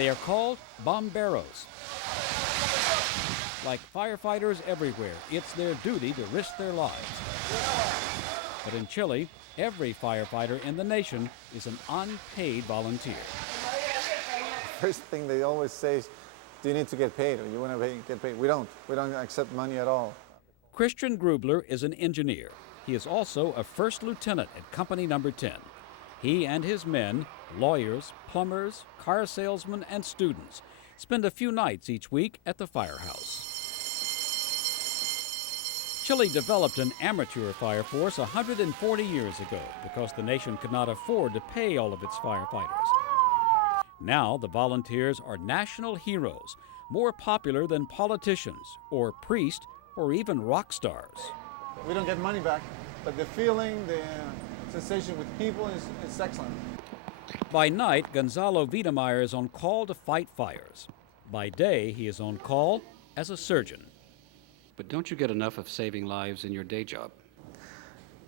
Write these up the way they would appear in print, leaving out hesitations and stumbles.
They are called bomberos. Like firefighters everywhere, it's their duty to risk their lives. But in Chile, every firefighter in the nation is an unpaid volunteer. First thing they always say is, do you need to get paid, or you want to get paid? We don't accept money at all. Christian Grubler is an engineer. He is also a first lieutenant at Company Number 10. He and his men, lawyers, plumbers, car salesmen, and students, spend a few nights each week at the firehouse. Chile developed an amateur fire force 140 years ago because the nation could not afford to pay all of its firefighters. Now the volunteers are national heroes, more popular than politicians or priests or even rock stars. We don't get money back, but the feeling, the sensation with people is excellent. By night, Gonzalo Wiedemeyer is on call to fight fires. By day, he is on call as a surgeon. But don't you get enough of saving lives in your day job?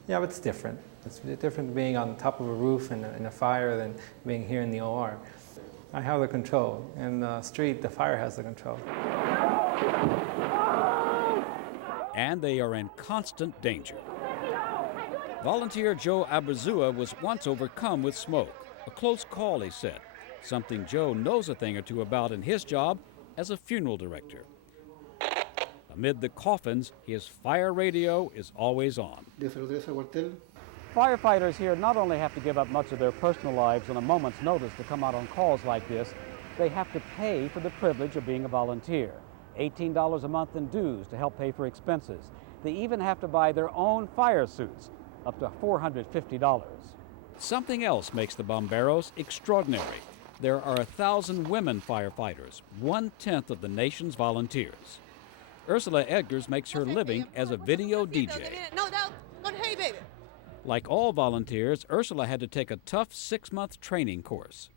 Yeah, but it's different. It's different being on top of a roof in a fire than being here in the OR. I have the control. In the street, the fire has the control. And they are in constant danger. Volunteer Joe Abrazua was once overcome with smoke. A close call, he said. Something Joe knows a thing or two about in his job as a funeral director. Amid the coffins, his fire radio is always on. Firefighters here not only have to give up much of their personal lives on a moment's notice to come out on calls like this, they have to pay for the privilege of being a volunteer. $18 a month in dues to help pay for expenses. They even have to buy their own fire suits, up to $450. Something else makes the bomberos extraordinary. There are 1,000 women firefighters, 1/10 of the nation's volunteers. Ursula Edgars makes her living as a video DJ. Like all volunteers, Ursula had to take a tough 6-month training course.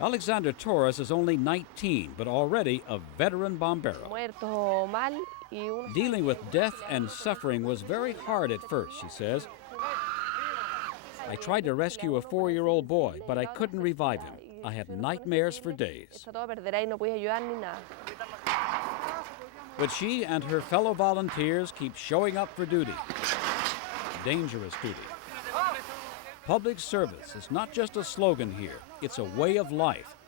Alexander Torres is only 19, but already a veteran bombero. Dealing with death and suffering was very hard at first, she says. I tried to rescue a 4-year-old boy, but I couldn't revive him. I had nightmares for days. But she and her fellow volunteers keep showing up for duty. Dangerous duty. Public service is not just a slogan here, it's a way of life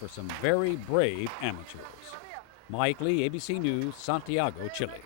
for some very brave amateurs. Mike Lee, ABC News, Santiago, Chile.